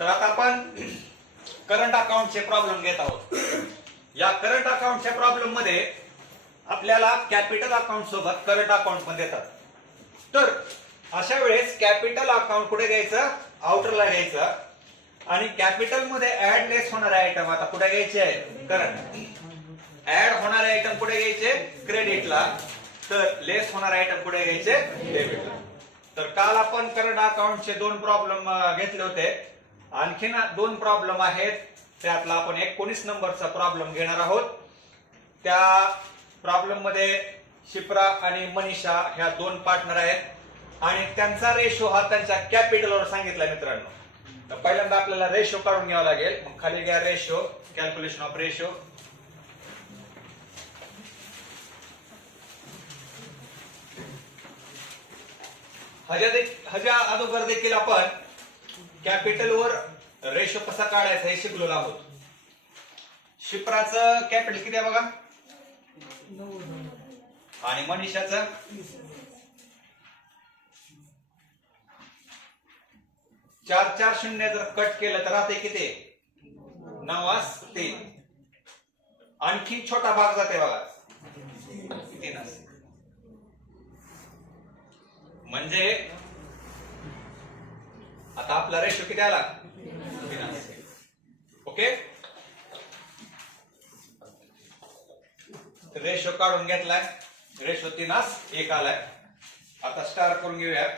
तर आता आपण करंट अकाउंटचे प्रॉब्लेम घेत आहोत. या करंट अकाउंटच्या प्रॉब्लेम मध्ये आपल्याला कॅपिटल अकाउंट सोबत करंट अकाउंट पण देतात. तर अशा वेळेस कॅपिटल अकाउंट कुठे घ्यायचं, आउटरला घ्यायचं. आणि कॅपिटल मध्ये ऍड लेस होणारे आयटम आता कुठे घ्यायचे आहे, करंट. ऍड होणारे आयटम कुठे घ्यायचे, क्रेडिटला. तर लेस होणारे आयटम कुठे घ्यायचे, डेबिटला. तर काल आपण करंट अकाउंटचे 2 प्रॉब्लेम घेतले होते. आणखीन 2 प्रॉब्लेम आहेत. त्यातला आपण 19 नंबरचा प्रॉब्लेम घेणार आहोत. त्या प्रॉब्लेम मध्ये शिप्रा आणि मनीषा ह्या 2 पार्टनर आहेत आणि त्यांचा रेशो हा त्यांच्या कॅपिटलवर सांगितला मित्रांनो. तर पहिल्यांदा आपल्याला रेशो काढून घ्यावा लागेल. मग खाली घ्या रेशो, कॅल्क्युलेशन ऑफ रेशो. ह्याच्या अगोदर देखील आपण कॅपिटलवर रेशो कसा काढायचा हे शिकलो आहोत. शिप्राचं कॅपिटल किती आहे बघा, आणि मनीषाचं 4 शून्य जर कट केलं तर राहते किती, 9 आणखी छोटा भाग जाते बघा, 3. म्हणजे आता आपला रेशो किती आला, 3. ओके. रेशो काढून घेतलाय. रेशो 3:1 आलाय. आता स्टार करून घेऊया.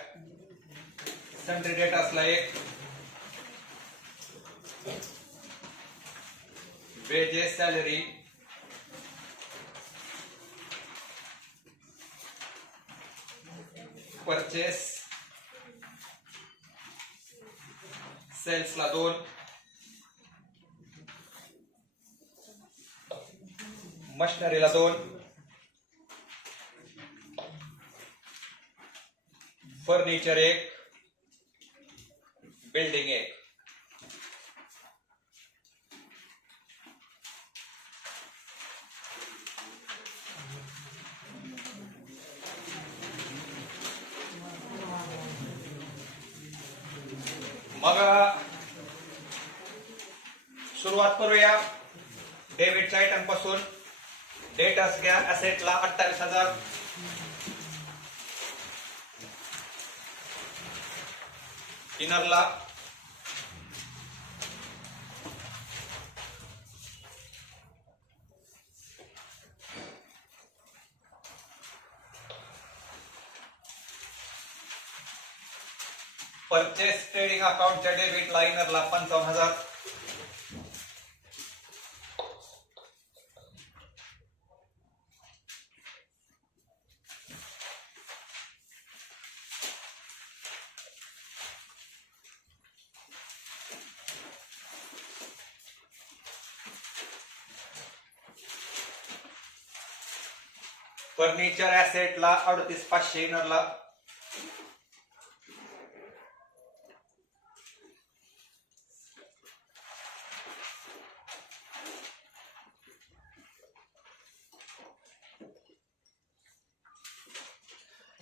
सन्ड्री डेटासला 1, वेजेस सॅलरी, परचेस, सेल्सला 2, मशिनरीला 2, फर्निचर 1, बिल्डिंग 1. मग सुरुवात करूया डेबिटच्या आयटम पासून. डेटर्स घ्या, असेटला 28,000, इनरला 'परचेस ट्रेडिंग अकाउंटच्या डेबिटला इनरला 55,000, फर्निचर ऍसेटला 38,500 इनरला,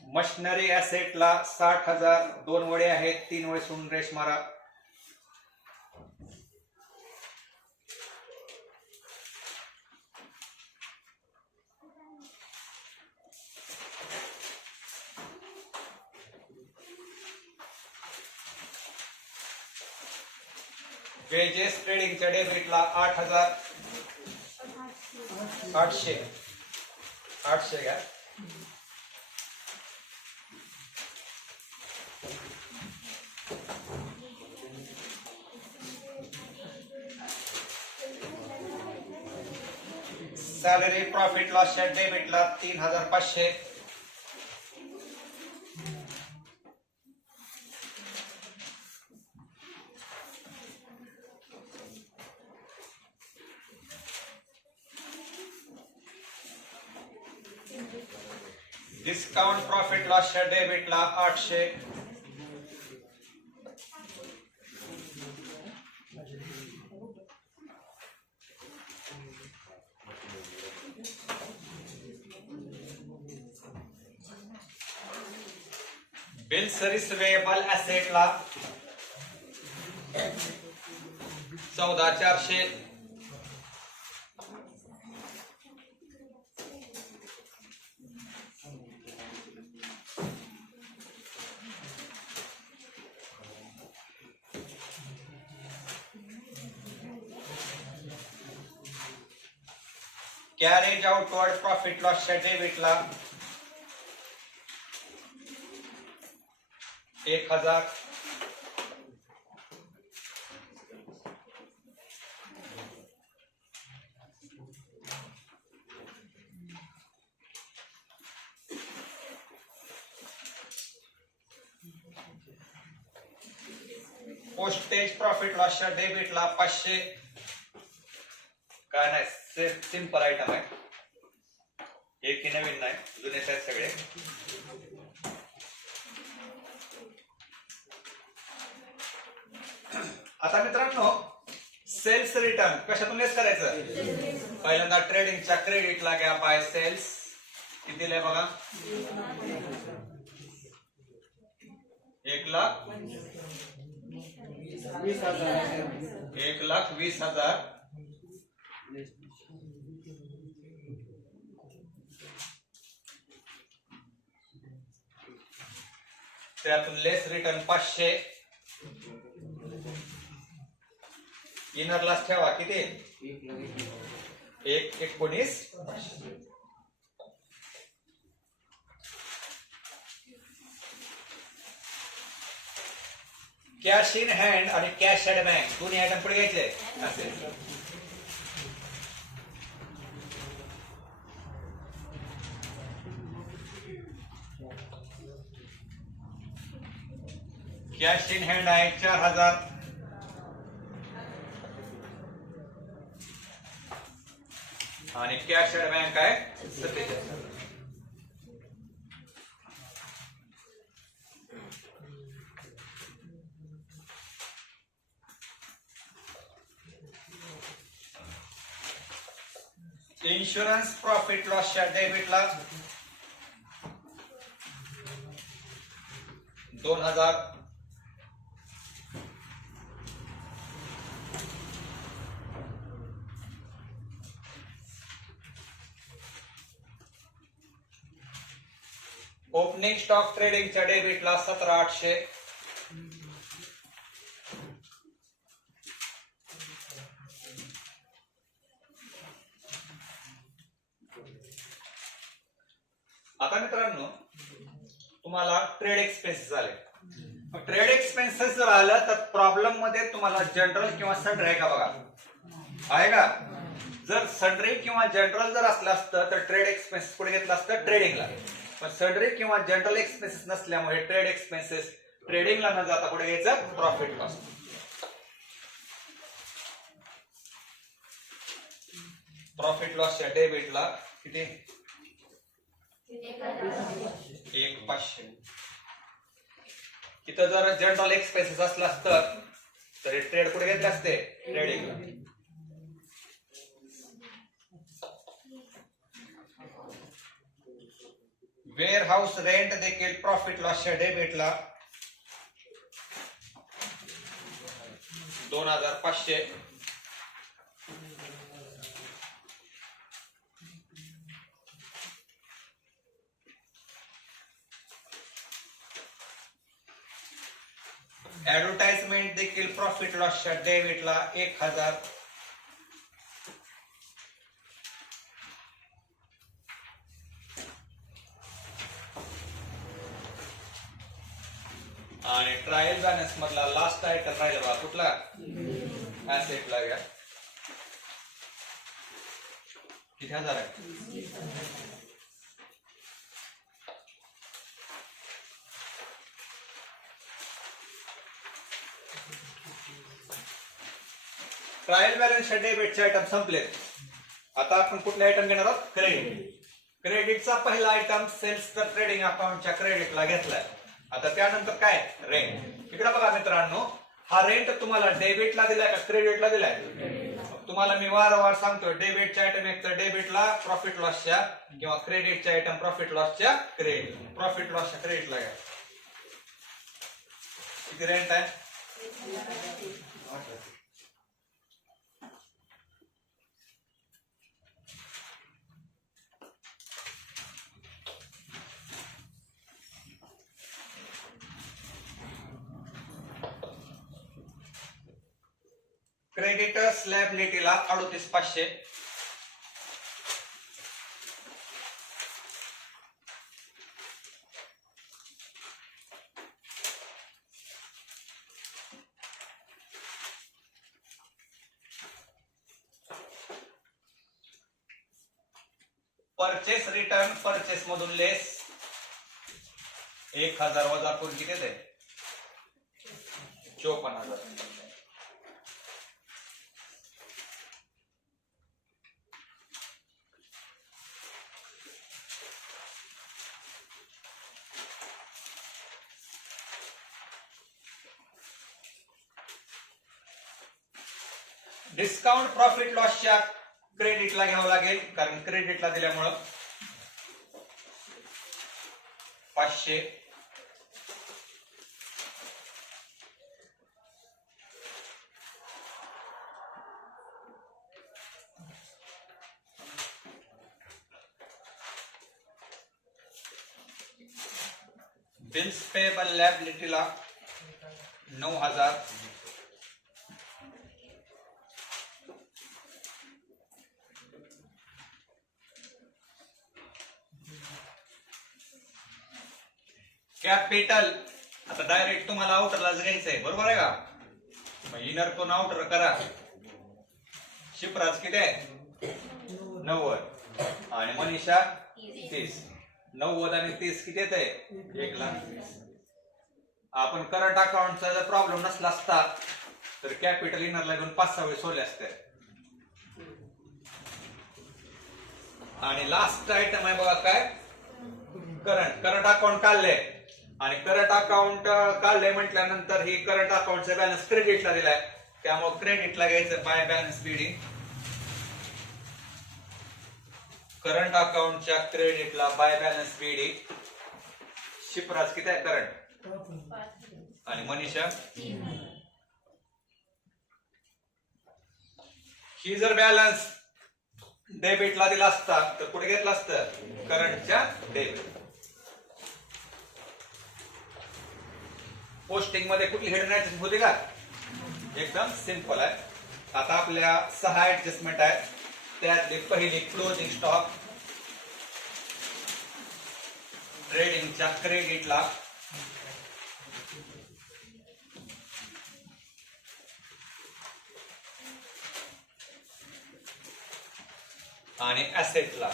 मशिनरी ऍसेटला 60,000, 2 वडे आहेत, 3 वडे सोडून रेश मारा. वेजेस ट्रेडिंगच्या डेबिटला 8,000, 800 घ्या. सॅलरी प्रॉफिट लॉसच्या डेबिटला 3,500, डिस्काउंट प्रॉफिट लॉसच्या डेबिटला 800, बिल्स रिसिवेबल ऍसेटला 14,400 कॅरेज आउटवर्ड प्रॉफिट लॉसच्या डेबिटला 1,000 पोस्टेज प्रॉफिट लॉसच्या डेबिटला 500 काय नाही सिंपल आयटम आहे एक ही नवीन नाही जुनेच आहेत सगळे आता मित्रांनो सेल्स रिटर्न कशातून लेस करायचं पहिल्यांदा ट्रेडिंगच्या क्रेडिटला गॅप आहे सेल्स किती दिले बघा 1,20,000 त्यातून लेस रिटर्न 500 इनर लॉस ठेवा किती 1,19 कॅश इन हँड आणि कॅश ॲट बँक दोन्ही आयटम पुढे घ्यायचे असेल कॅश इन हँड आहे 4,000 आणि कॅश ॲट बँक आहे 47,000 इन्शुरन्स प्रॉफिट लॉसच्या डेबिटला 2,000 ओपनिंग स्टॉक ट्रेडिंगच्या डेबिटला 17,800 आता मित्रांनो तुम्हाला ट्रेड एक्सपेन्सेस आले ट्रेड एक्सपेन्सेस जर आलं तर प्रॉब्लेम मध्ये तुम्हाला जनरल किंवा सन्ड्री आहे का बघा आहे का जर सन्ड्री किंवा जनरल जर असलं असतं तर ट्रेड एक्सपेन्सेस पुढे घेतलं असतं ट्रेडिंगला पण सन्ड्री किंवा जनरल एक्सपेन्सेस नसल्यामुळे ट्रेड एक्सपेन्सेस ट्रेडिंगला न जाता पुढे घ्यायचं प्रॉफिट लॉस प्रॉफिट लॉसच्या डेबिटला किती 1,500 इथं जर जनरल एक्सपेन्सेस असला असतं तर ट्रेड कुठे घेतले असते ट्रेडिंगला वेअर हाऊस रेंट देखील प्रॉफिट लॉसच्या डेबिटला 2,500 ऍडव्हर्टाइजमेंट देखील प्रॉफिट लॉसच्या डेबिटला 1,000 आणि ट्रायल बॅलन्स मधला लास्ट आयटम राहिला बघा कुठला ऍसेटला घ्या किती हजार आहे ट्रायल बॅलन्स डेबिटचे आयटम संपले आता आपण कुठले आयटम घेणार आहोत क्रेडिट क्रेडिटचा पहिला आयटम सेल्स तर ट्रेडिंग अकाउंटच्या क्रेडिटला घेतलाय आता त्यानंतर काय रेंट इकडे बघा मित्रांनो हा रेंट तुम्हाला डेबिटला दिलाय का क्रेडिटला दिलाय तुम्हाला मी वारंवार सांगतोय डेबिटच्या आयटम एक तर डेबिटला प्रॉफिट लॉसच्या किंवा क्रेडिटच्या आयटम प्रॉफिट लॉसच्या क्रेडिट प्रॉफिट लॉसच्या क्रेडिटला घ्या किती रेंट आहे क्रेडिटर्स लायबिलिटीला 38,500. परचेस रिटर्न परचेस मधून लेस 1,000 वजा करून किती येते 54,000. डिस्काउंट प्रॉफिट लॉसच्या क्रेडिटला घ्यावं लागेल, कारण क्रेडिटला दिल्यामुळं 500. बिल्स पेएबल लायबिलिटीला 9,000. कॅपिटल आता डायरेक्ट तुम्हाला आउटरलाच घ्यायचंय, बरोबर आहे का? मग इनर कोण आउटर करा. शिप्राज किती आहे 90 आणि मनीषा 30. 90 आणि 30 किती येत आहे 1,20,000. आपण करंट अकाउंटचा जर प्रॉब्लेम नसला असता तर कॅपिटल इनरला घेऊन 5-6 वेळेस सोडले असते. आणि लास्ट आयटम आहे बघा काय, करंट अकाउंट काढले आणि करंट अकाउंट काढले म्हटल्यानंतर ही करंट अकाउंटचा बॅलन्स क्रेडिटला दिलाय, त्यामुळे क्रेडिटला घ्यायचं बाय बॅलन्स बीडी. करंट अकाउंटच्या क्रेडिटला बाय बॅलन्स बीडी. शिपराज किती आहे करंट आणि मनीषा. ही जर बॅलन्स डेबिटला दिला असता तर कुठे घेतला असतं करंटच्या डेबिट. पोस्टिंग मध्ये कुठली हेडर ऍडजस्टमेंट होती का? एकदम सिंपल आहे. आता आपल्या 6 ऍडजस्टमेंट आहेत, त्यातली पहिली क्लोजिंग स्टॉक ट्रेडिंगच्या क्रेडिटला आणि ऍसेटला.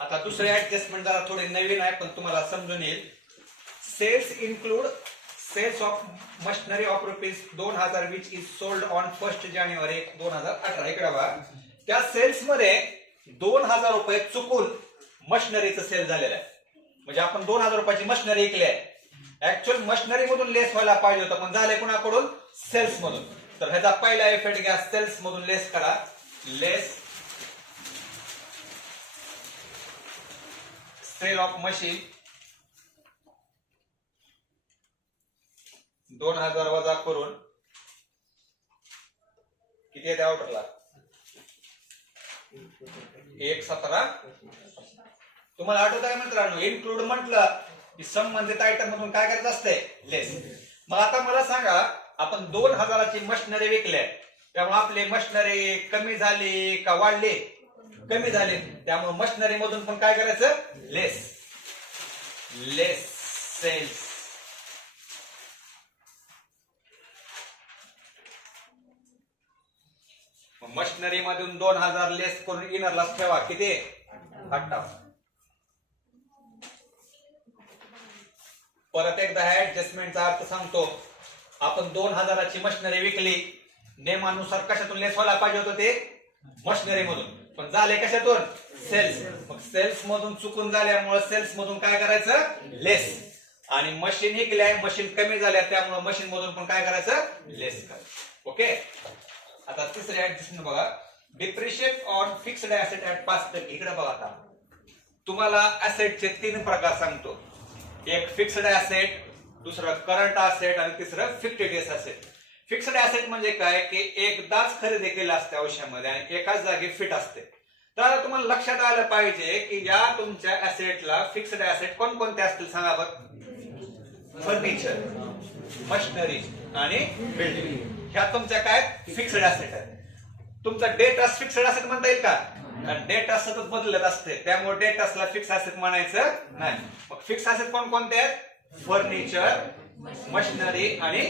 आता दुसरे ऍडजस्टमेंट जरा थोडे नवीन आहे पण तुम्हाला समजून येईल. Sales include sales of machinery of ₹2,000 which is sold on 1 January 2018. इकडे बघा, त्या सेल्स मध्ये 2,000 रुपये चुकून मशिनरीचं सेल झालेलं आहे. म्हणजे आपण 2,000 रुपयाची मशिनरी विकली आहे, ऍक्च्युअल मशिनरी मधून लेस व्हायला पाहिजे होतं पण झालंय कुणाकडून सेल्स मधून. तर ह्याचा पहिला इफेक्ट घ्या, सेल्स मधून लेस करा. लेस सेल ऑफ मशीन 2,000 वजा करून किती येते आउटरला 1,17. तुम्हाला आठवत आहे मित्रांनो, इन्क्लूड म्हटलं की संबंधित आयटम मधून काय करायचं असते लेस. मग आता मला सांगा, आपण 2,000ची मशिनरी विकल्या, त्यामुळे आपली मशिनरी कमी झाली का वाढली? कमी झाली. त्यामुळे मशिनरी मधून पण काय करायचं लेस. लेस सेल्स. मशिनरी मधून 2,000 लेस करून इनरलाच ठेवा. किती 58. परत एकदा ह्या ऍडजस्टमेंटचा अर्थ सांगतो. आपण 2,000ची मशिनरी विकली, नियमानुसार कशातून लेस व्हायला पाहिजे होतं ते मशिनरी मधून, पण झाले कशातून सेल्स. मग सेल्स मधून चुकून झाल्यामुळे सेल्स मधून काय करायचं लेस. आणि मशीन विकल्या, मशीन कमी झाल्या, त्यामुळे मशीन मधून पण काय करायचं लेस करायचं. ओके. आता तिसरे ऍडजस्टमेंट बघा, depreciate on fixed asset at 5%. इकडे बघा, आता तुम्हाला ऍसेटचे 3 प्रकार सांगतो. एक फिक्स्ड ऍसेट, दुसरं करंट ऍसेट आणि तिसरं फिक्स्ड ऍसेट. फिक्स्ड ऍसेट म्हणजे काय की एकदाच खरेदी केलं असते आयुष्यामध्ये आणि एकाच जागी फिट असते. तर तुम्हाला लक्षात आलं पाहिजे की या तुमच्या ऍसेटला फिक्स्ड ऍसेट कोणकोणते असतील सांगा बघ. फर्निचर, मशिनरी आणि बिल्डिंग ह्या तुमच्या काय फिक्स्ड ऍसेट आहेत. तुमचा डेट फिक्स्ड ऍसेट म्हणता येईल का? डेट सतत बदलत असते त्यामुळे डेटासला फिक्स ऍसेट म्हणायचं नाही. मग फिक्स ऍसेट कोणकोणते आहेत? फर्निचर, मशिनरी आणि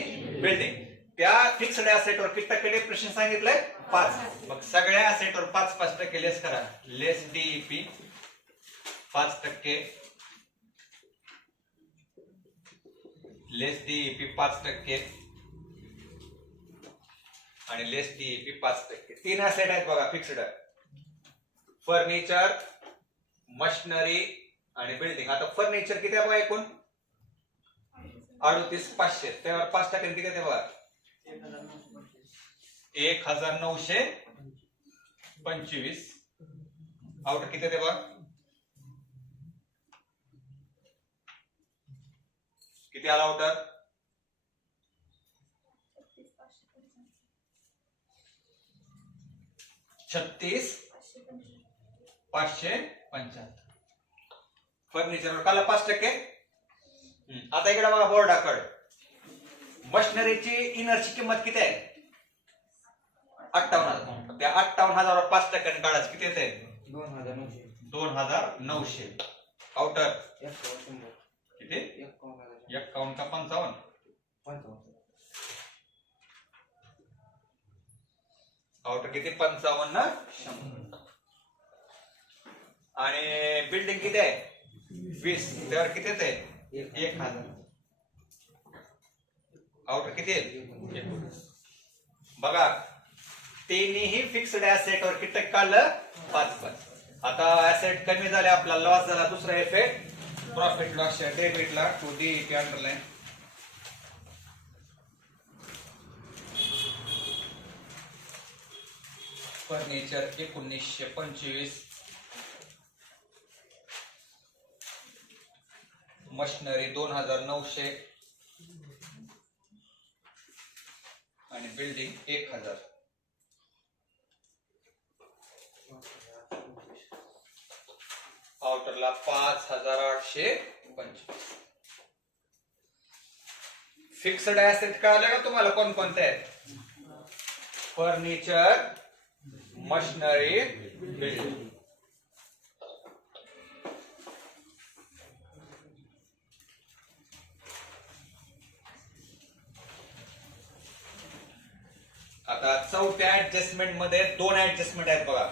बिल्डिंग. त्या फिक्स्ड ऍसेटवर किती टक्के डिप्रेशन सांगितलंय? 5. मग सगळ्या ऍसेटवर 5% लेस करा. लेस डीईपी 5%, लेस डीईपी 5% आणि लेस डीईपी 5%. 3 ऍसेट आहेत बघा फिक्स्ड. फर्निचर, मशिनरी आणि बिल्डिंग. आता फर्निचर किती आहे बघा एकूण? 38,500. त्यावर 5% किती आहे बघा? 1925. आउटर किती आहे बघा? किती आला आउटर? 36,575. फर्निचरवर काला 5%. आता इकडे बघा बोर्डाकडे. मशिनरीची इनरची किंमत किती आहे? 58,000. त्या 58,000वर 5% काढायचं किती येते? 2,900. आउटर किती? 51 का 55? आउटर किती? 55, 100. आणि बिल्डिंग किती आहे? 20. त्यावर किती येते? 1,000. आउटर किती आहे? बघा तिन्ही फिक्स्ड ऍसेटवर किती टक्के काढलं? 5. आता ऍसेट कमी झाले, आपला लॉस झाला. दुसरा इफेक्ट प्रॉफिट लॉस डेबिटला to DEP underline. Furniture 1925, machinery 2,900 आणि बिल्डिंग 1,000. आउटरला 5,825. फिक्स्ड ऍसेट कळलं का तुम्हाला कोणकोणते आहेत? Furniture, machinery, building. आता चौथ्या ऍडजस्टमेंट मध्ये 2 ऍडजस्टमेंट आहेत बघा.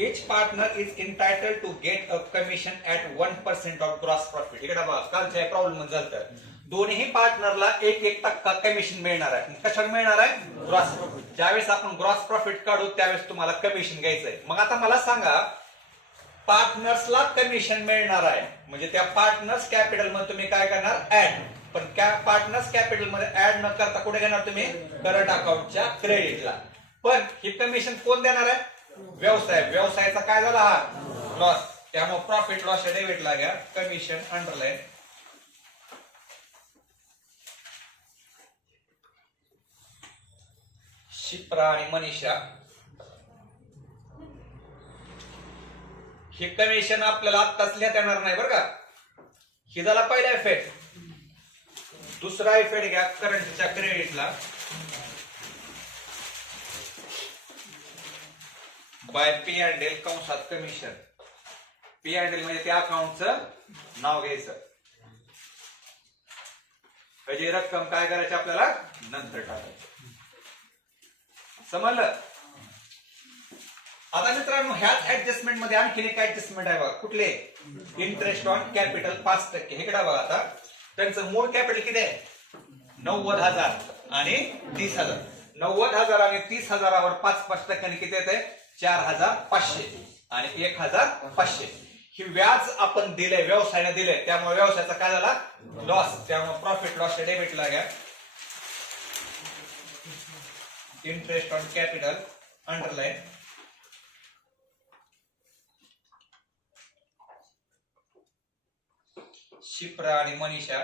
Each partner is entitled to get a commission at 1% of gross profit. इकडे बघा कालच्या प्रॉब्लेम झालं. दोन्ही पार्टनरला 1% कमिशन मिळणार आहे. कशावर मिळणार आहे? Gross profit. ज्यावेळेस आपण ग्रॉस प्रॉफिट काढू त्यावेळेस तुम्हाला कमिशन घ्यायचंय. मग आता मला सांगा पार्टनर्सला कमिशन मिळणार आहे म्हणजे त्या पार्टनर्स कॅपिटल मध्ये तुम्ही काय करणार? ऍड. पण पार्टनर्स कॅपिटल मध्ये ऍड न करता कुठे घेणार तुम्ही? करंट अकाउंटच्या क्रेडिटला. पण ही कमिशन कोण देणार आहे? व्यवसाय. व्यवसायाचा काय झाला? हा लॉस. त्यामुळे प्रॉफिट लॉस डेबिटला घ्या. Commission underline. शिप्रा आणि मनीषा हे कमिशन आपल्याला आत्ताच लिहिता येणार नाही बरं का. ही झाला पहिला इफेक्ट. दुसरा इफेक्ट घ्या करंटच्या क्रेडिटला. बाय पी अँड एल कंसात कमिशन. पी अँड एल म्हणजे त्या अकाउंटचं नाव घ्यायचं. त्याची रक्कम काय करायची आपल्याला? नंतर टाकायची. समजलं? आता मित्रांनो ह्याच ऍडजस्टमेंट मध्ये आणखी एक ऍडजस्टमेंट आहे बघा. कुठले? Interest on capital 5%. हे कडा बघा. आता त्यांचं मूळ कॅपिटल किती आहे? 90,000 आणि 30,000. 90,000 आणि 30,000वर 5% किती येते? 4,500 आणि 1,500. ही व्याज आपण दिले, व्यवसायाने दिले, त्यामुळे व्यवसायाचा काय झाला? लॉस. त्यामुळे प्रॉफिट लॉस डेबिटला घ्या. Interest on capital underline. Shipra आणि मनीषा.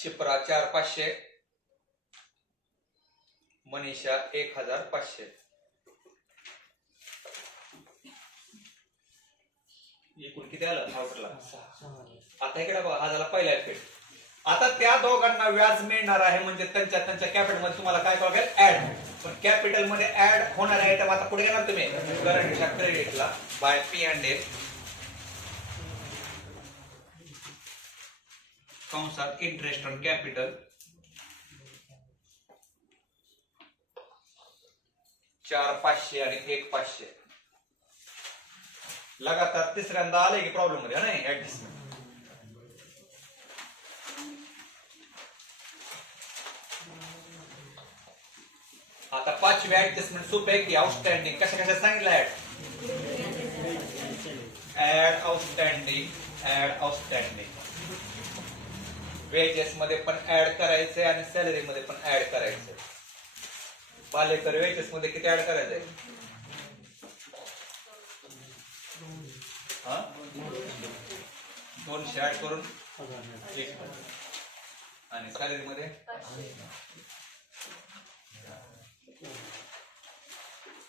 शिप्रा 4500, मनीषा 1500. एकूण किती आलं आउटरला? आता इकडे बघा, हा झाला पहिला इफेक्ट. आता त्या दोघांना व्याज मिळणार आहे म्हणजे त्यांच्या कॅपिटल मध्ये तुम्हाला काय करावं लागेल? ऍड. पण कॅपिटल मध्ये ऍड होणारे आयटम आता पुढे घेणार तुम्ही करंटच्या क्रेडिटला बाय P&L कंसात इंटरेस्ट ऑन कॅपिटल 4500 आणि 1500. लगातार तिसऱ्यांदा आले की प्रॉब्लेम मध्ये नाही ऍडजस्टमेंट. आता पाचवी ऍडजस्टमेंट सोपे आहे की आउटस्टँडिंग कशा सांगितलं? Add outstanding. वेजेस मध्ये पण ऍड करायचंय आणि सॅलरी मध्ये पण ऍड करायचंय. पालेकर वेजेस मध्ये किती ऍड करायचंय? 200 ऍड करून 1 आणि सॅलरी मध्ये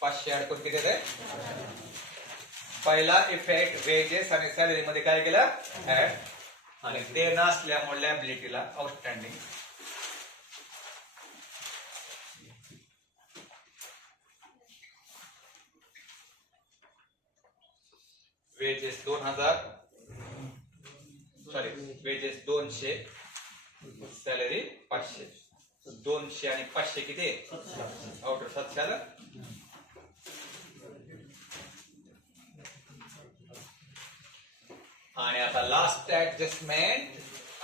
500 ऍड करून किती येते? पहिला इफेक्ट वेजेस आणि सॅलरी मध्ये काय केलं? ऍड. आणि ते नसल्यामुळे लॅबिलिटीला outstanding. Wages 2000, sorry wages 200, salary 500. 200 आणि 500 किती? आउटर 700 आलं. आणि आता लास्ट ऍडजस्टमेंट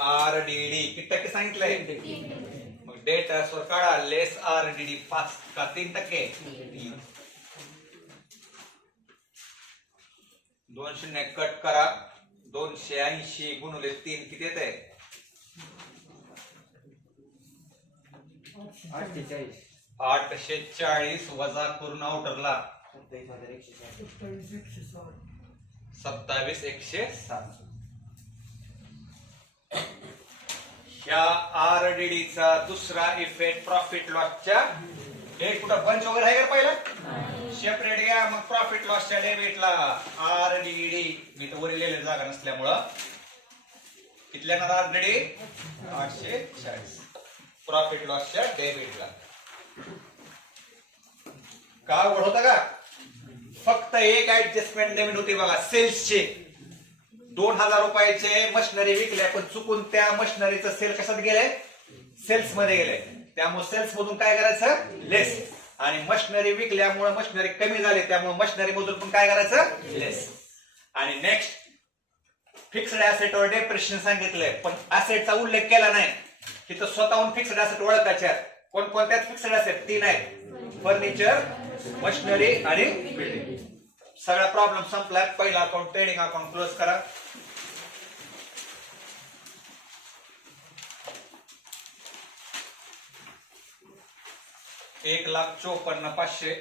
RDD किती टक्के सांगितलंय? मग डेटर्स वर काढा लेस RDD 5 का 3%? 200 कट करा. 280 गुणिले 3 किती येते? 840 वजा करून आउटरला 27160. ह्या RDD चा दुसरा इफेक्ट प्रॉफिट लॉसच्या हे कुठं बंच वगैरे आहे का पहिला? सेपरेट घ्या. मग प्रॉफिट लॉसच्या डेबिटला RDD मी तर वरील लिहिलेली जागा नसल्यामुळं कितल्या ना RDD 840 प्रॉफिट लॉसच्या डेबिटला. का आवड होता का? फक्त एक ऍडजस्टमेंट नवीन होती बघा, सेल्सचे. 2000 रुपयाचे मशिनरी विकल्या पण चुकून त्या मशिनरीचं सेल कशात गेले? सेल्स मध्ये गेले. त्यामुळे सेल्स मधून काय करायचं? लेस. आणि मशिनरी विकल्यामुळे मशिनरी कमी झाली त्यामुळे मशिनरी मधून पण काय करायचं? लेस. आणि नेक्स्ट फिक्स्ड ऍसेटवर डेप्रिशिएशन सांगितलंय पण ऍसेटचा उल्लेख केला नाही. तिथं स्वतःहून फिक्स्ड ऍसेट ओळखायच्या. कोणत्यात फिक्स्ड ऍसेट? 3 आहेत, फर्निचर, मशिनरी आणि बिल्डिंग. सगळा प्रॉब्लेम संपलाय. पहिला अकाउंट ट्रेडिंग अकाउंट क्लोज करा. $1,54,500.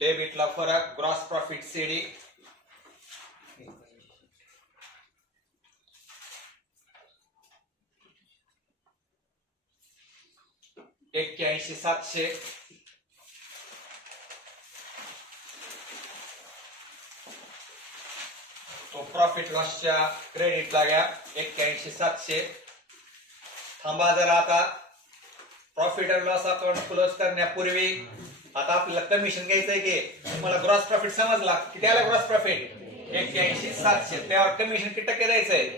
डेबिटला फरक ग्रॉस प्रॉफिट CD 81,700. तो प्रॉफिट लॉसच्या क्रेडिटला घ्या 81,700. थांबा जरा. आता profit and loss account close करण्यापूर्वी आता आपल्याला कमिशन घ्यायचंय की तुम्हाला ग्रॉस प्रॉफिट समजला. किती आला ग्रॉस प्रॉफिट? 81,700. त्यावर कमिशन किती टक्के द्यायचंय?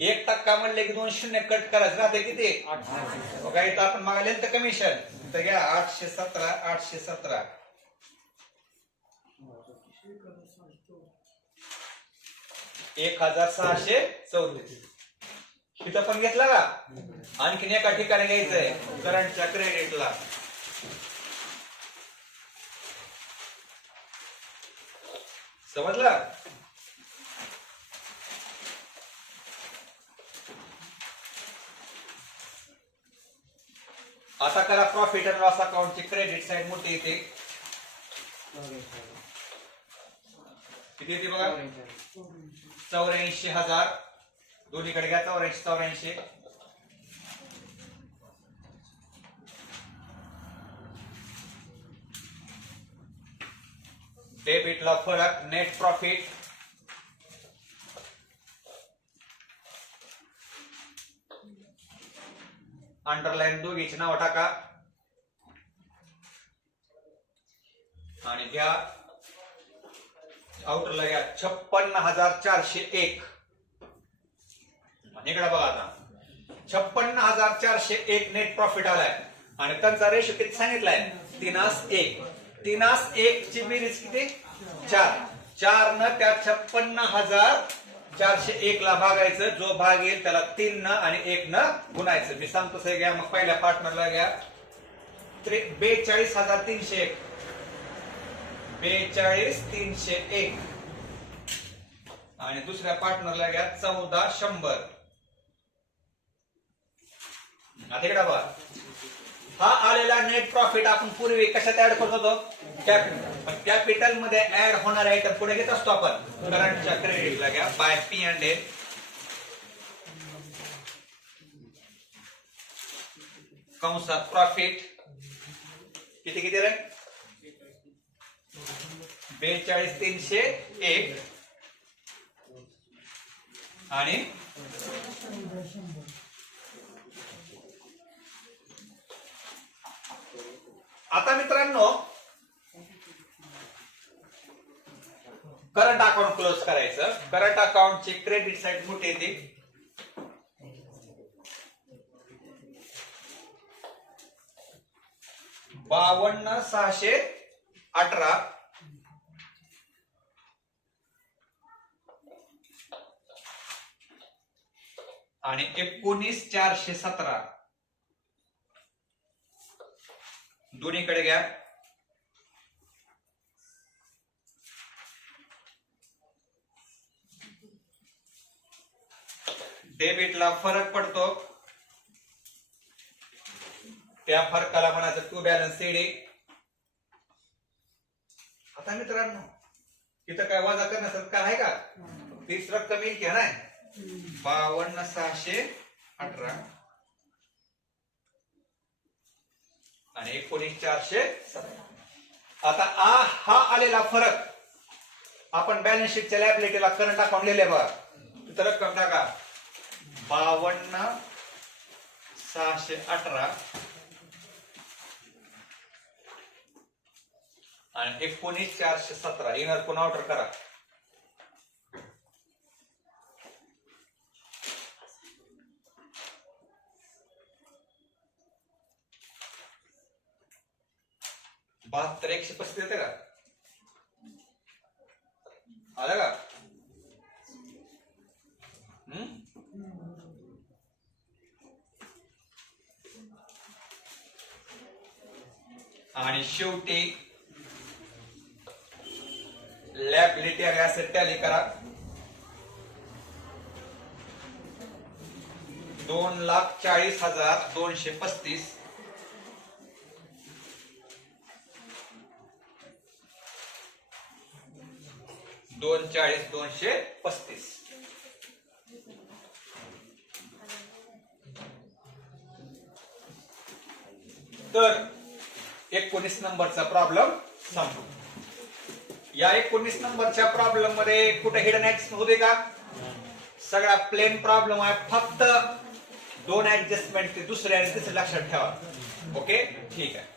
1% म्हणले की 2 शून्य कट करायचं राहते किती? 800. बघा इथं आपण मागायला तर कमिशन तर घ्या 817. 1,634. इथं पण घेतला का? आणखीन एका ठिकाणी घ्यायचंय करंटच्या क्रेडिटला. समजलं? आता करा प्रॉफिट अँड लॉस अकाउंटची क्रेडिट साइड मोठी येते. किती येते बघा 84,000. दोन्हीकडे घ्या 84. डेबिटला फरक नेट प्रॉफिट अंडरलाईन दोघीची नाव टाका आणि घ्या आउटरला घ्या 56,401. इकडे बघा आता 56,401 नेट प्रॉफिट आलाय आणि त्यांचा रेशो किती सांगितलाय 3:1. 3:1 ची बेरीज किती 4 न त्या 56,401 ला भागायचं. जो भाग येईल त्याला 3 न आणि 1 न गुणायचं. मी सांगतो तसं घ्या. मग पहिल्या पार्टनरला घ्या 42,301. 42,301 आणि दुसऱ्या पार्टनरला घ्या 14,100. आता इकडे बघा हा आलेला नेट प्रॉफिट आपण पूर्वी कशात ऍड करत होतो कॅपिटल. कॅपिटल मध्ये ऍड होणारे आयटम पुढे घेत असतो आपण करंटच्या क्रेडिटला घ्या बाय P&L. कंसात प्रॉफिट किती रे 42,301 आणि आता मित्रांनो करंट अकाउंट क्लोज करायचं. करंट अकाउंटची क्रेडिट साइड मोठी येते. $52,618 आणि 19,417. दोन्हीकडे घ्या डेबिटला फरक पडतो त्या फरकाला म्हणायचं टू बॅलन्स सीडी. आता मित्रांनो इथं काय वजा करण्यासारखं काय आहे का तीच रक्कम येईल की नाही 52,618 आणि 19,417. आता हा आलेला फरक आपण बॅलन्स शीटच्या लायबिलिटीला करंट अकाउंट लिहिले बघा. तिथं रक्कम टाका 52,618 आणि 19,417 इनर कोण आउटर करा. बहात्तर 135 येते का आलं का. आणि शेवटी लायबिलिटी आणि ऍसेट टॅली करा. 2,40,235 2,40,235. तर 19 नंबरचा प्रॉब्लेम संपला. या 19 नंबरच्या प्रॉब्लेम मध्ये कुठे हिडन ऍक्सेस होते का सगळा प्लेन प्रॉब्लेम आहे. फक्त 2 ऍडजस्टमेंट ते दुसरे आणि तिसरे लक्षात ठेवा. ओके ठीक आहे.